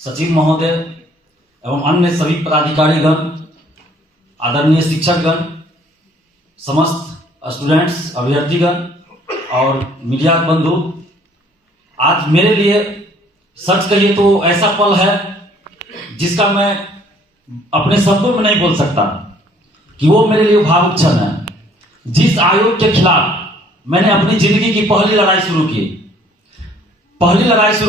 सचिव महोदय एवं अन्य सभी पदाधिकारीगण, आदरणीय शिक्षकगण, समस्त स्टूडेंट्स, अभ्यर्थीगण और मीडिया बंधु, आज मेरे लिए सच कहिए तो ऐसा पल है जिसका मैं अपने शब्दों में नहीं बोल सकता कि वो मेरे लिए भावुक क्षण है। जिस आयोग के खिलाफ मैंने अपनी जिंदगी की पहली लड़ाई शुरू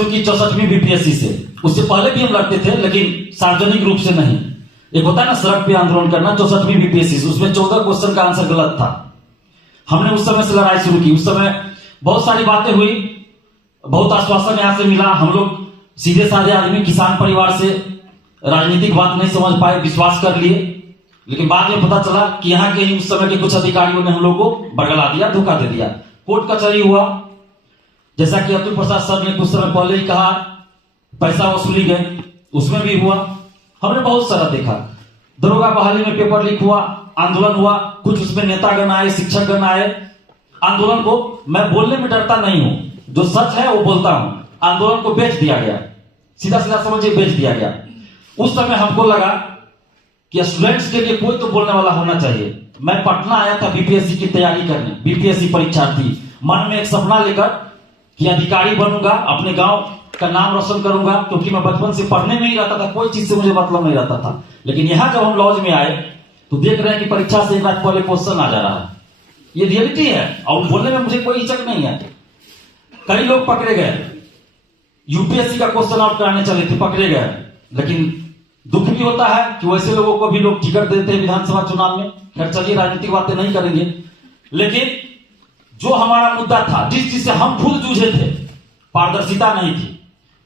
की 64वीं बीपीएससी से। उससे पहले भी हम लड़ते थे, लेकिन सार्वजनिक रूप से नहीं। एक होता है ना सड़क पे आंदोलन करना, 64वीं बीपीएससी से। उसमें 14 क्वेश्चन का आंसर गलत था। हमने उस समय से लड़ाई शुरू की। उस समय बहुत सारी बातें हुई, बहुत आश्वासन यहां से मिला। हम लोग सीधे साधे आदमी, किसान परिवार से, राजनीतिक बात नहीं समझ पाए, विश्वास कर लिए। लेकिन बाद में पता चला कि यहाँ के ही उस समय के कुछ अधिकारियों ने हम लोग को बरगला दिया, धोखा दे दिया। कोर्ट कचहरी हुआ, जैसा कि अतुल प्रसाद सर ने कुछ समय पहले ही कहा, पैसा वसूली गए, उसमें भी हुआ। हमने बहुत सारा देखा। दरोगा बहाली में पेपर लीक हुआ, आंदोलन हुआ, कुछ उसमें नेतागण आए, शिक्षकगण आए। आंदोलन को मैं बोलने में डरता नहीं हूं, जो सच है वो बोलता हूं। आंदोलन को बेच दिया गया, सीधा सीधा समझिए, बेच दिया गया। उस समय हमको लगा कि स्टूडेंट्स के लिए कोई तो बोलने वाला होना चाहिए। मैं पटना आया था बीपीएससी की तैयारी करने, बीपीएससी परीक्षार्थी, मन में एक सपना लेकर कि अधिकारी बनूंगा, अपने गांव का नाम रोशन करूंगा, क्योंकि मैं बचपन से पढ़ने में ही रहता था, कोई चीज से मुझे मतलब नहीं रहता था। लेकिन यहां जब हम लॉज में आए तो देख रहे हैं कि परीक्षा से एक रात पहले क्वेश्चन आ जा रहा है। ये रियलिटी है और बोलने में मुझे कोई हिचक नहीं है। कई लोग पकड़े गए, यूपीएससी का क्वेश्चन आउट कराने चले थे, पकड़े गए। लेकिन दुख भी होता है कि वैसे लोगों को भी लोग टिकट देते हैं विधानसभा चुनाव में। खैर चलिए, राजनीतिक बातें नहीं करेंगे। लेकिन जो हमारा मुद्दा था, जिस चीज से हम खुद जूझे थे, पारदर्शिता नहीं थी।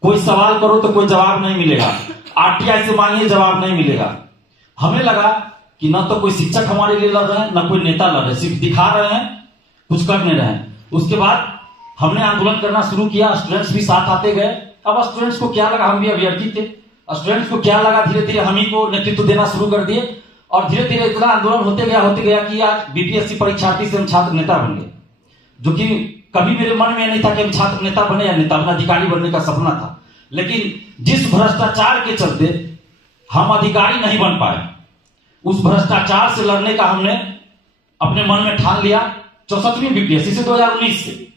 कोई सवाल करो तो कोई जवाब नहीं मिलेगा, आरटीआई से मांगिए जवाब नहीं मिलेगा। हमें लगा कि न तो कोई शिक्षक हमारे लिए लड़ रहे हैं, न कोई नेता लड़ रहे, सिर्फ दिखा रहे हैं, कुछ कर नहीं रहे हैं। उसके बाद हमने आंदोलन करना शुरू किया, स्टूडेंट्स भी साथ आते गए। अब स्टूडेंट्स को क्या लगा, हम भी अभ्यर्थी थे, स्टूडेंट्स को क्या लगा, धीरे धीरे हम ही को नेतृत्व देना शुरू कर दिए। और धीरे धीरे इतना आंदोलन होते गया कि आज बीपीएससी परीक्षार्थी से हम छात्र नेता बन गए। जो कि कभी मेरे मन में नहीं था कि हम छात्र नेता बने या नेता बना, अधिकारी बनने का सपना था। लेकिन जिस भ्रष्टाचार के चलते हम अधिकारी नहीं बन पाए, उस भ्रष्टाचार से लड़ने का हमने अपने मन में ठान लिया। 64वीं बीपीएससी से 2019 से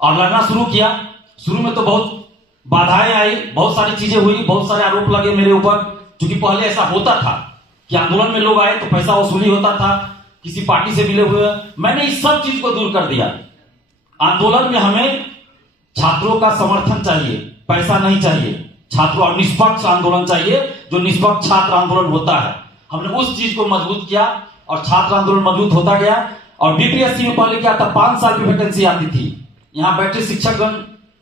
और लड़ना शुरू किया। शुरू में तो बहुत बाधाएं आई, बहुत सारी चीजें हुई, बहुत सारे आरोप लगे मेरे ऊपर। क्योंकि पहले ऐसा होता था कि आंदोलन में लोग आए तो पैसा वसूली होता था, किसी पार्टी से मिले हुए। मैंने इस सब चीज को दूर कर दिया। आंदोलन में हमें छात्रों का समर्थन चाहिए, पैसा नहीं चाहिए। छात्रों और निष्पक्ष आंदोलन चाहिए, जो निष्पक्ष छात्र आंदोलन होता है। हमने उस चीज को मजबूत किया और छात्र आंदोलन मजबूत होता गया। और बीपीएससी में पहले क्या था, 5 साल की वैकेंसी आती थी। यहाँ बैठे शिक्षकगण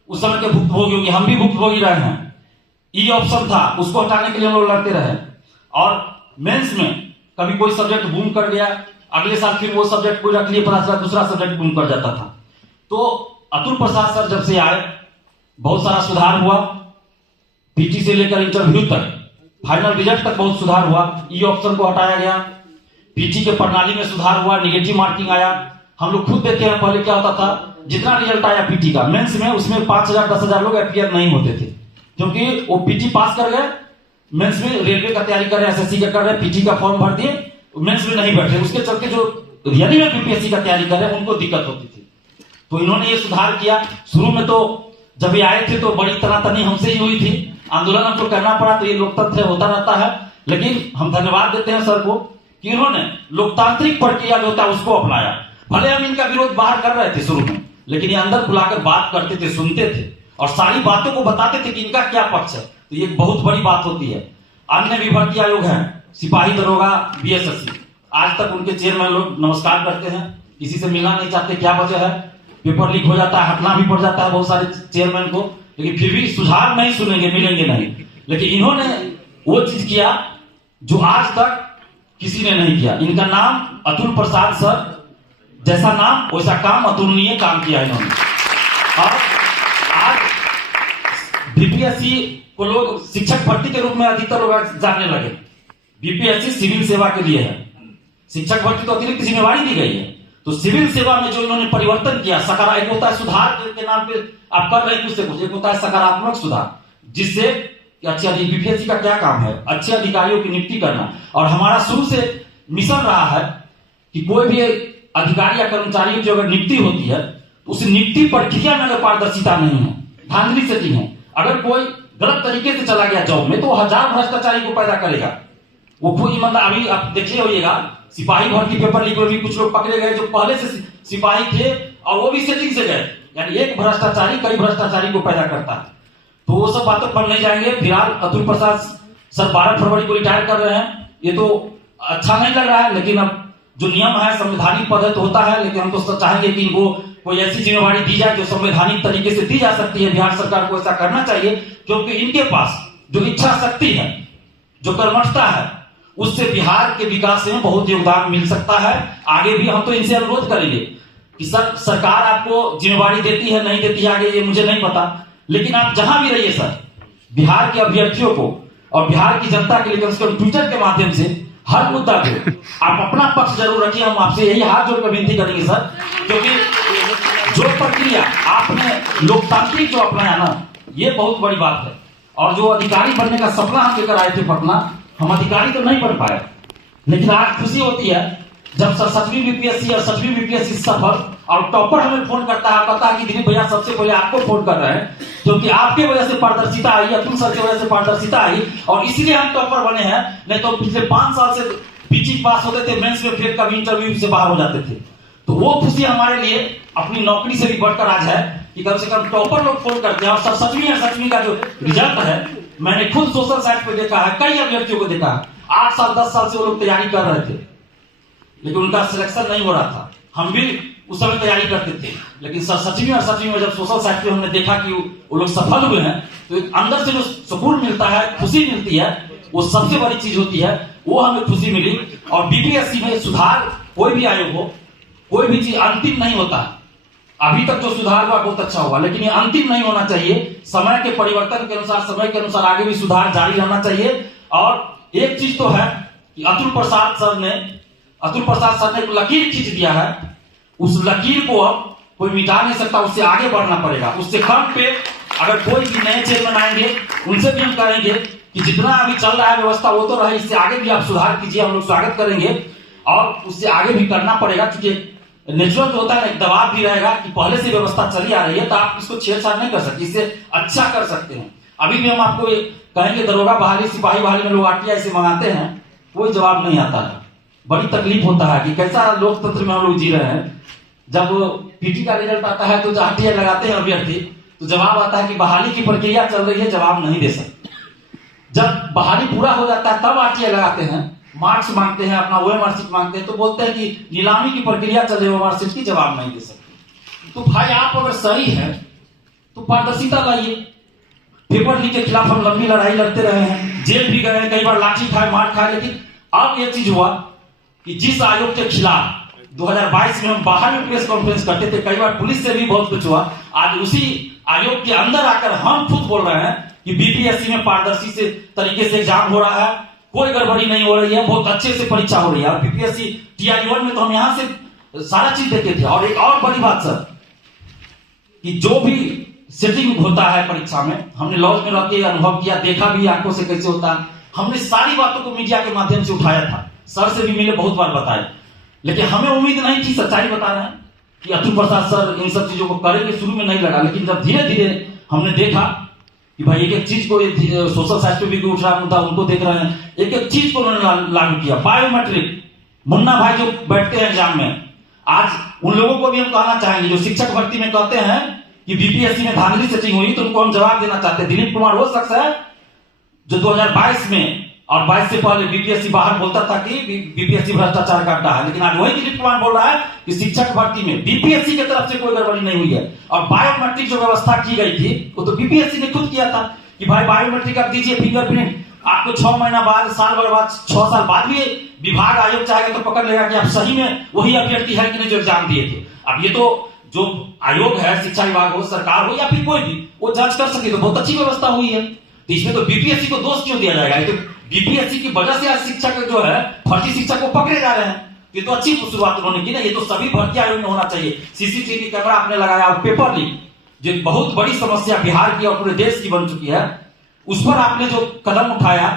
उस समय के भुक्तभोगी होंगे, हम भी भुक्तभोगी रहे हैं। ई ऑप्शन था, उसको हटाने के लिए हम लोग लड़ते रहे। और मेंस में कभी कोई सब्जेक्ट बूम कर गया, अगले साल फिर वो सब्जेक्ट कोई रख लिए, पता चला दूसरा सब्जेक्ट बूम कर जाता था। तो अतुल प्रसाद सर जब से आए, बहुत सारा सुधार हुआ। पीटी से लेकर इंटरव्यू तक, फाइनल रिजल्ट तक बहुत सुधार हुआ। ई ऑप्शन को हटाया गया, पीटी के प्रणाली में सुधार हुआ, निगेटिव मार्किंग आया। हम लोग खुद देखे हैं, पहले क्या होता था, जितना रिजल्ट आया पीटी का मेंस में, उसमें 5,000 10,000 लोग अपीयर नहीं होते थे। क्योंकि वो पीटी पास कर गए, मेंस में रेलवे का तैयारी कर रहे, एसएससी का कर रहे, पीटी का फॉर्म भर दिए, मेंस में नहीं बैठे। उसके चलते जो रियली में बीपीएससी का तैयारी कर रहे, उनको दिक्कत होती थी। तो इन्होंने ये सुधार किया। शुरू में तो जब ये आए थे तो बड़ी तनातनी हमसे ही हुई थी, आंदोलन हमको करना पड़ा। तो ये लोकतंत्र होता रहता है। लेकिन हम धन्यवाद देते हैं सर को कि इन्होंने लोकतांत्रिक प्रक्रिया जो होता है उसको अपनाया। भले हम इनका विरोध बाहर कर रहे थे शुरू में, लेकिन ये अंदर बुलाकर बात करते थे, सुनते थे और सारी बातों को बताते थे कि इनका क्या पक्ष है। तो ये बहुत बड़ी बात होती है। अन्य भी भर्ती आयोग हैं, सिपाही दरोगा, बीएसएससी, आज तक उनके चेयरमैन लोग नमस्कार करते हैं, किसी से मिलना नहीं चाहते। क्या वजह है, पेपर लीक हो जाता है, हटना भी पड़ जाता है बहुत सारे चेयरमैन को, लेकिन फिर भी सुधार नहीं सुनेंगे, मिलेंगे नहीं। लेकिन इन्होंने वो चीज किया जो आज तक किसी ने नहीं किया। इनका नाम अतुल प्रसाद सर, जैसा नाम वैसा काम, अतुलनीय काम किया इन्होंने। और आज बीपीएससी को लोग शिक्षक भर्ती के रूप में अधिकतर लोग जानने लगे। बीपीएससी सिविल सेवा के लिए है, शिक्षक भर्ती तो अतिरिक्त जिम्मेवारी दी गई है। तो सिविल सेवा में जो इन्होंने परिवर्तन किया, सकारात्मक, एक होता है सुधार के नाम पे आप कर रहे कुछ से कुछ, एक होता है सकारात्मक सुधार, जिससे कि अच्छे बीपीएससी का क्या काम है, अच्छे अधिकारियों की नियुक्ति करना। और हमारा शुरू से मिशन रहा है कि कोई भी अधिकारी या कर्मचारी की अगर नियुक्ति होती है तो उस नियुक्ति प्रक्रिया में अगर पारदर्शिता नहीं है, धांधली सेटिंग है, अगर कोई गलत तरीके से चला गया जॉब में तो हजार भ्रष्टाचारी को पैदा करेगा। वो खुद ईमानदार, अभी आप देखिए होइएगा सिपाही भर्ती पेपर लीक में भी कुछ लोग पकड़े गए जो पहले से सिपाही थे और वो भी सेटिंग से गए। यानी एक भ्रष्टाचारी कई भ्रष्टाचारी को पैदा करता है। तो वो सब बातों पर नहीं जाएंगे। फिलहाल अतुल प्रसाद सर 12 फरवरी को रिटायर कर रहे हैं, ये तो अच्छा नहीं लग रहा है, लेकिन अब जो नियम है संवैधानिक पद है तो होता है। लेकिन हम तो चाहेंगे कि इनको कोई ऐसी जिम्मेवारी दी जाए जो संवैधानिक तरीके से दी जा सकती है। बिहार सरकार को ऐसा करना चाहिए क्योंकि इनके पास जो इच्छा शक्ति है, जो कर्मठता है, उससे बिहार के विकास में बहुत योगदान मिल सकता है। आगे भी हम तो इनसे अनुरोध करेंगे कि सरकार आपको जिम्मेवारी देती है नहीं देती है आगे ये मुझे नहीं पता, लेकिन आप जहां भी रहिए सर, बिहार के अभ्यर्थियों को और बिहार की जनता के लिए कम से कम ट्विटर के माध्यम से हर मुद्दा को आप अपना पक्ष जरूर रखिए। हम आपसे यही हाथ जोड़कर विनती करेंगे सर, क्योंकि जो प्रक्रिया आपने लोकतांत्रिक जो अपनाया ना, ये बहुत बड़ी बात है। और जो अधिकारी बनने का सपना हम लेकर आए थे पटना, हम अधिकारी तो नहीं बन पाए, लेकिन आज खुशी होती है जब 7वीं बीपीएससी और 7वीं बीपीएससी सफल और टॉपर हमें फोन करता है, कहता है कि दिलीप भैया सबसे पहले आपको फोन कर रहे हैं क्योंकि आपके वजह से पारदर्शिता आई, अतुल सर की वजह से पारदर्शिता आई और इसलिए हम टॉपर बने हैं। नहीं तो पिछले 5 साल से पीजी पास होते थे, मेंस में फिर कभी इंटरव्यू से बाहर हो जाते थे। तो वो खुशी हमारे लिए अपनी नौकरी से भी बढ़कर आज है कि कम से कम टॉपर लोग फोन करते हैं। और 7वीं और 7वीं का जो रिजल्ट है, मैंने खुद सोशल साइट पे देखा है, कई अभ्यर्थियों को देखा है, 8 साल 10 साल से वो लोग तैयारी कर रहे थे लेकिन उनका सिलेक्शन नहीं हो रहा था। हम भी उस समय तैयारी करते थे, लेकिन 7वीं और 7वीं में जब सोशल साइट पे हमने देखा कि वो लोग सफल हुए हैं तो एक अंदर से जो सुकून मिलता है, खुशी मिलती है, वो सबसे बड़ी चीज होती है। वो हमें खुशी मिली। और बीपीएससी में सुधार, कोई भी आयोग हो, कोई भी चीज अंतिम नहीं होता। अभी तक जो सुधार हुआ बहुत अच्छा हुआ, लेकिन ये अंतिम नहीं होना चाहिए। समय के परिवर्तन के अनुसार, समय के अनुसार आगे भी सुधार जारी रहना चाहिए। और एक चीज तो है कि अतुल प्रसाद सर ने एक लकीर खींच दिया है, उस लकीर को अब कोई मिटा नहीं सकता, उससे आगे बढ़ना पड़ेगा। उससे कम पे अगर कोई भी नए चेयरमैन आएंगे उनसे भी हम कहेंगे कि जितना अभी चल रहा है व्यवस्था वो तो रहे, इससे आगे भी आप सुधार कीजिए, हम लोग स्वागत करेंगे। और उससे आगे भी करना पड़ेगा क्योंकि नेचुरल जो होता है एक दबाव भी रहेगा कि पहले से व्यवस्था चली आ रही है तो आप इसको छेड़छाड़ नहीं कर सकते, इससे अच्छा कर सकते हैं। अभी भी हम आपको कहेंगे दरोगा बहाली, सिपाही बहाली में लोग आरटीआई से मंगाते हैं, कोई जवाब नहीं आता है। बड़ी तकलीफ होता है कि कैसा लोकतंत्र में हम लोग जी रहे हैं। जब पीटी का रिजल्ट आता है तो आरटीआई लगाते हैं अभ्यर्थी, तो जवाब आता है कि बहाली की प्रक्रिया चल रही है, जवाब नहीं दे सकते। जब बहाली पूरा हो जाता है तब आरटीआई लगाते हैं, मार्क्स मांगते हैं, अपना ओएमआर शीट मांगते हैं, तो बोलते हैं कि नीलामी की प्रक्रिया चल रही है, ओएमआर शीट की जवाब नहीं दे सकते। तो भाई आप अगर सही है तो पारदर्शिता लाइए। पेपर लीक के खिलाफ हम लंबी लड़ाई लड़ते रहे हैं, जेल भी गए, कई बार लाठी खाए, मार खाए, लेकिन अब यह चीज हुआ कि जिस आयोग के खिलाफ 2022 में हम बाहर में प्रेस कॉन्फ्रेंस करते थे, कई बार पुलिस से भी बहुत कुछ हुआ, आज उसी आयोग के अंदर आकर हम खुद बोल रहे हैं कि बीपीएससी में पारदर्शी से तरीके से एग्जाम हो रहा है, कोई गड़बड़ी नहीं हो रही है, बहुत अच्छे से परीक्षा हो रही है। और बीपीएससी TR1 में तो हम यहां से सारा चीज देखे थे। और एक और बड़ी बात सर कि जो भी सेटिंग होता है परीक्षा में, हमने लॉज में रह के अनुभव किया, देखा भी आंखों से कैसे होता है। हमने सारी बातों को मीडिया के माध्यम से उठाया था, सर से भी मिले, बहुत बार बताए, लेकिन हमें उम्मीद नहीं थी, सच्चाई बता रहे हैं कि अतुल प्रसाद सर इन सब चीजों को करेंगे। शुरू में नहीं लगा, लेकिन जब धीरे धीरे हमने देखा कि भाई एक एक चीज को, सोशल साइट पे भी उठ रहा मुद्दा, उनको देख रहे हैं, एक एक चीज को उन्होंने लागू किया। बायोमेट्रिक, मुन्ना भाई जो बैठते हैं एग्जाम में, आज उन लोगों को भी हम कहना चाहेंगे जो शिक्षक भर्ती में कहते हैं कि बीपीएससी में धांधली सेटिंग हुई, तो उनको हम जवाब देना चाहते हैं। दिलीप कुमार वो शख्स है जो 2022 में और 22 से पहले बीपीएससी बाहर बोलता था कि बीपीएससी भ्रष्टाचार का अड्डा है, लेकिन आज वही दिलीप कुमार बोल रहा है कि शिक्षक भर्ती में बीपीएससी की तरफ से कोई गड़बड़ी नहीं हुई है। और बायोमेट्रिक जो व्यवस्था की गई थी वो तो बीपीएससी ने खुद किया था कि भाई बायोमेट्रिक आप दीजिए, फिंगरप्रिंट आपको 6 महीना बाद, साल भर बाद, 6 साल बाद भी विभाग आयोग चाहेगा तो पकड़ लेगा कि आप सही में वही अभ्यर्थी है कि नहीं जो एग्जाम दिए थे। अब ये तो जो आयोग है, शिक्षा विभाग हो, सरकार हो या फिर कोई भी, वो जांच कर सके, तो बहुत अच्छी व्यवस्था हुई है। तो इसमें तो बीपीएससी को दोष क्यों दिया जाएगा? तो बीपीएससी की वजह से आज शिक्षक जो है, फर्जी शिक्षक को पकड़े जा रहे हैं। ये तो अच्छी शुरुआत उन्होंने की ना, ये तो सभी भर्ती आयोग में होना चाहिए। सीसीटीवी कैमरा आपने लगाया और पेपर लीक जो बहुत बड़ी समस्या बिहार की और पूरे देश की बन चुकी है, उस पर आपने जो कदम उठाया,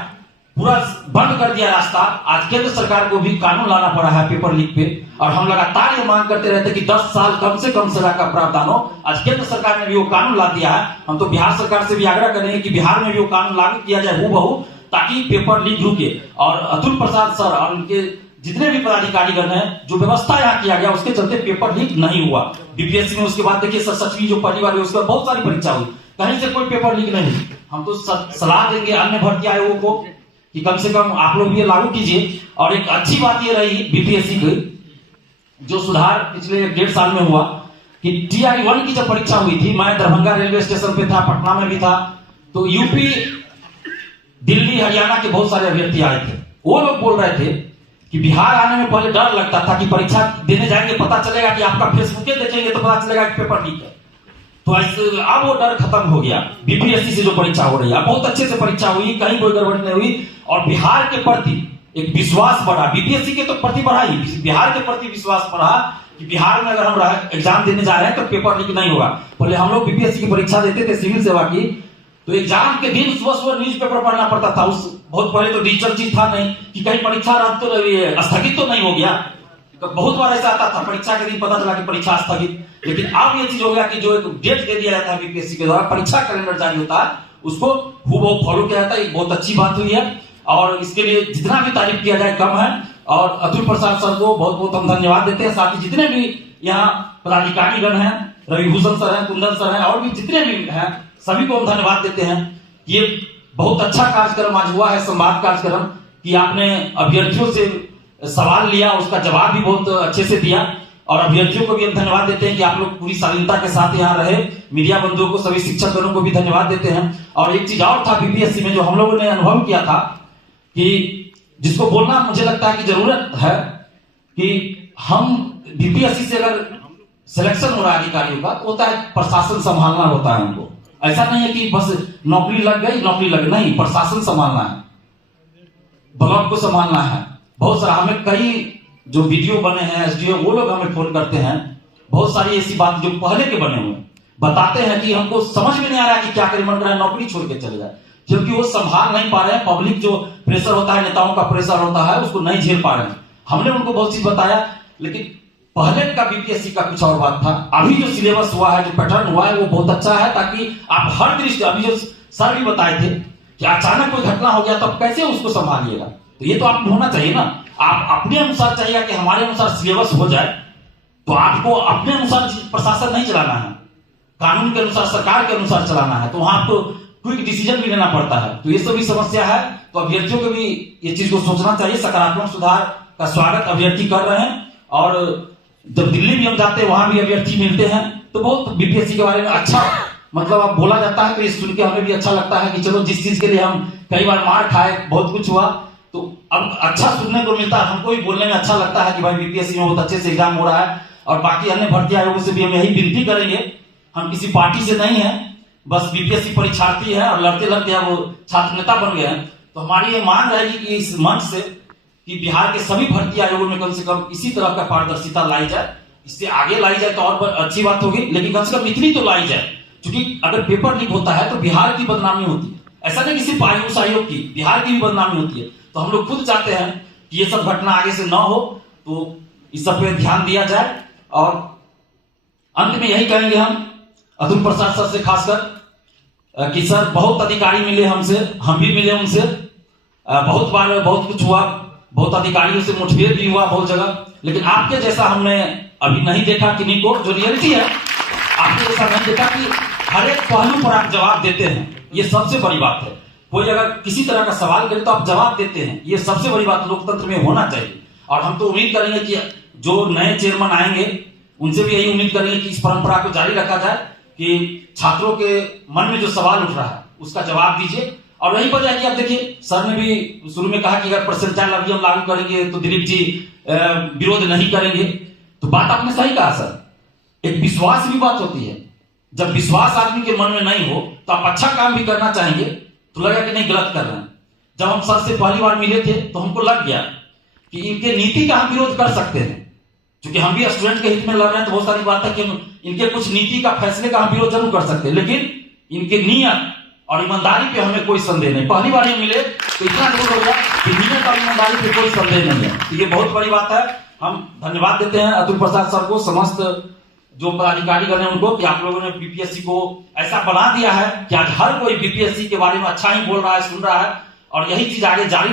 पूरा बंद कर दिया रास्ता। आज केंद्र सरकार को भी कानून लाना पड़ा है पेपर लीक पे, और हम लगातार ये मांग करते रहते कि 10 साल कम से कम सजा का प्रावधान हो। आज केंद्र सरकार ने भी वो कानून ला दिया है। हम तो बिहार सरकार से भी आग्रह करेंगे कि बिहार में भी वो कानून लागू किया जाए हूबहू, ताकि पेपर लीक रुके। और अतुल प्रसाद सर और उनके जितने भी पदाधिकारीगण हैं, जो व्यवस्था यहाँ किया गया उसके चलते पेपर लीक नहीं हुआ बीपीएससी में। उसके बाद देखिए सचवी जो पहली बार हुई, उसके बाद बहुत सारी परीक्षा हुई, कहीं से कोई पेपर लीक नहीं हुई। हम तो सलाह देंगे अन्य भर्ती आयोगों को कि कम से कम आप लोग ये लागू कीजिए। और एक अच्छी बात ये रही बीपीएससी की, जो सुधार पिछले 1.5 साल में हुआ कि टीआई 1 की जब परीक्षा हुई थी, मैं दरभंगा रेलवे स्टेशन पे था, पटना में भी था, तो यूपी, दिल्ली, हरियाणा के बहुत सारे अभ्यर्थी आए थे। वो लोग बोल रहे थे कि बिहार आने में पहले डर लगता था कि परीक्षा देने जाएंगे, पता चलेगा कि आपका फेसबुक देखेंगे तो पता चलेगा कि पेपर लीक है। तो अब वो डर खत्म हो गया। बीपीएससी से जो परीक्षा हो रही है, बहुत अच्छे से परीक्षा हुई, कहीं कोई गड़बड़ी नहीं हुई, और बिहार के प्रति एक विश्वास बढ़ा। बीपीएससी के तो प्रति बढ़ा ही, बिहार के प्रति विश्वास बढ़ा कि बिहार में अगर हम एग्जाम देने जा रहे हैं तो पेपर लीक नहीं होगा। पहले हम लोग बीपीएससी की परीक्षा देते थे सिविल सेवा की, तो एग्जाम के दिन सुबह न्यूज़पेपर पढ़ना पड़ता था। उस बहुत पहले तो डिजिटल चीज था नहीं कि कहीं परीक्षा रद्द तो स्थगित तो नहीं हो गया। तो बहुत बार ऐसा आता था, परीक्षा के दिन पता चला कि परीक्षा स्थगित। लेकिन अब ये चीज हो गया कि जो एक डेट दे दिया जाता है बीपीएससी के द्वारा, परीक्षा कैलेंडर जारी होता है, उसको हूबहू फॉलो किया जाता है। ये बहुत अच्छी बात हुई है, और इसके लिए जितना भी तारीफ किया जाए कम है। और अतुल प्रसाद सर को बहुत बहुत हम धन्यवाद देते हैं। साथ ही जितने भी यहाँ पदाधिकारीगण हैं, रविभूषण सर हैं, कुंदन सर हैं, और भी जितने भी हैं, सभी को हम धन्यवाद देते हैं। ये बहुत अच्छा कार्यक्रम आज हुआ है, संवाद कार्यक्रम, कि आपने अभ्यर्थियों से सवाल लिया, उसका जवाब भी बहुत अच्छे से दिया। और अभ्यर्थियों को भी हम धन्यवाद देते हैं कि आप लोग पूरी शालीनता के साथ यहाँ रहे। मीडिया बंधुओं को, सभी शिक्षकगणों को भी धन्यवाद देते हैं। और एक चीज और था बीपीएससी में जो हम लोगों ने अनुभव किया था, कि जिसको बोलना मुझे लगता है कि जरूरत है, कि हम बीपीएससी से अगर सिलेक्शन हो रहा है अधिकारियों का, तो होता है प्रशासन संभालना होता है हमको। ऐसा नहीं है कि बस नौकरी लग गई, नौकरी लग नहीं, प्रशासन संभालना है, ब्लॉक को संभालना है। बहुत सारा हमें कई जो वीडियो बने हैं एसडीओ, वो लोग हमें फोन करते हैं, बहुत सारी ऐसी बात जो पहले के बने हुए बताते हैं कि हमको समझ में नहीं आ रहा है कि क्या करें, मन रहा है नौकरी छोड़ के चले जाए, क्योंकि वो संभाल नहीं पा रहे हैं। पब्लिक जो प्रेशर होता है, नेताओं का प्रेशर होता है, उसको नहीं झेल पा रहे हैं। हमने उनको बहुत चीज बताया, लेकिन पहले का बीपीएससी का कुछ और बात था। अभी जो सिलेबस हुआ है, जो पैटर्न हुआ है, वो बहुत अच्छा है, ताकि आप हर दृष्टि, अभी जो सर भी बताए थे कि अचानक कोई घटना हो गया तो आप कैसे उसको संभालिएगा, तो ये तो आप होना चाहिए ना। आप अपने अनुसार चाहिए कि हमारे अनुसार सिलेबस हो जाए, तो आपको अपने अनुसार प्रशासन नहीं चलाना है, कानून के अनुसार, सरकार के अनुसार चलाना है। तो वहां आपको क्विक डिसीजन भी लेना पड़ता है। तो ये सभी समस्या है, तो अभ्यर्थियों को भी ये चीज को सोचना चाहिए। सकारात्मक सुधार का स्वागत अभ्यर्थी कर रहे हैं, और जब दिल्ली भी हम जाते हैं वहां भी अभ्यर्थी मिलते हैं, तो बहुत बीपीएससी के बारे में अच्छा मतलब अब बोला जाता है, तो ये सुन के हमें भी अच्छा लगता है कि चलो, जिस चीज के लिए हम कई बार मार खाए, बहुत कुछ हुआ, तो अब अच्छा सुनने को मिलता है। हमको भी बोलने में अच्छा लगता है कि भाई बीपीएससी में बहुत अच्छे से एग्जाम हो रहा है। और बाकी अन्य भर्ती आयोगों से भी हम यही विनती करेंगे, हम किसी पार्टी से नहीं है, बस बीपीएससी परीक्षार्थी है, और लड़ते लड़ते वो छात्र नेता बन गए हैं। तो हमारी ये मांग रहेगी कि इस मंच से कि बिहार के सभी भर्ती आयोगों में कम से कम इसी तरह का पारदर्शिता लाई जाए। इससे आगे लाई जाए तो और अच्छी बात होगी, लेकिन कम से कम इतनी तो लाई जाए, क्योंकि अगर पेपर लीक होता है तो बिहार की बदनामी होती है। ऐसा नहीं कि सिर्फ आयुष आयोग की, बिहार की भी बदनामी होती है। तो हम लोग खुद चाहते हैं कि ये सब घटना आगे से न हो, तो इस सब पे ध्यान दिया जाए। और अंत में यही कहेंगे हम अतुल प्रसाद सर से खासकर कि सर, बहुत अधिकारी मिले हमसे, हम भी मिले उनसे, बहुत बार बहुत कुछ हुआ, बहुत अधिकारियों से मुठभेड़ भी हुआ बहुत जगह, लेकिन आपके जैसा हमने अभी नहीं देखा किन्हीं को, जो रियलिटी है, आपके जैसा नहीं देखा कि हर एक पहलू पर आप जवाब देते हैं। ये सबसे बड़ी बात है। कोई अगर किसी तरह का सवाल करे तो आप जवाब देते हैं, ये सबसे बड़ी बात लोकतंत्र में होना चाहिए। और हम तो उम्मीद करेंगे कि जो नए चेयरमैन आएंगे उनसे भी यही उम्मीद करेंगे कि इस परंपरा को जारी रखा जाए, कि छात्रों के मन में जो सवाल उठ रहा है उसका जवाब दीजिए। और वही वजह है कि आप देखिए, सर ने भी शुरू में कहा कि अगर परसेंटाइल अभी हम लागू करेंगे तो दिलीप जी विरोध नहीं करेंगे, तो बात आपने सही कहा सर। एक विश्वास भी बात होती है, जब विश्वास आदमी के मन में नहीं हो तो आप अच्छा काम भी करना चाहेंगे तो लगा कि नहीं, गलत कर रहे हैं। जब हम सर से पहली बार मिले थे तो हमको लग गया कि इनके नीति का हम विरोध कर सकते हैं, क्योंकि हम भी स्टूडेंट के हित में लड़ रहे हैं, तो बहुत सारी बात है कि इनके कुछ नीति का फैसले का हम विरोध जरूर कर सकते हैं, लेकिन इनके नियत और ईमानदारी पे हमें कोई संदेह नहीं। पहली बार ये मिले तो इतना जरूर हो गया कि मिलने का ईमानदारी पे कोई संदेह नहीं है। तो ये बहुत बड़ी बात है। हम धन्यवाद देते हैं अतुल प्रसाद सर को, समस्त जो पदाधिकारीगण है उनको, कि आप लोगों ने बीपीएससी को ऐसा बना दिया है कि आज हर कोई बीपीएससी के बारे में अच्छा ही बोल रहा है, सुन रहा है, और यही चीज आगे जारी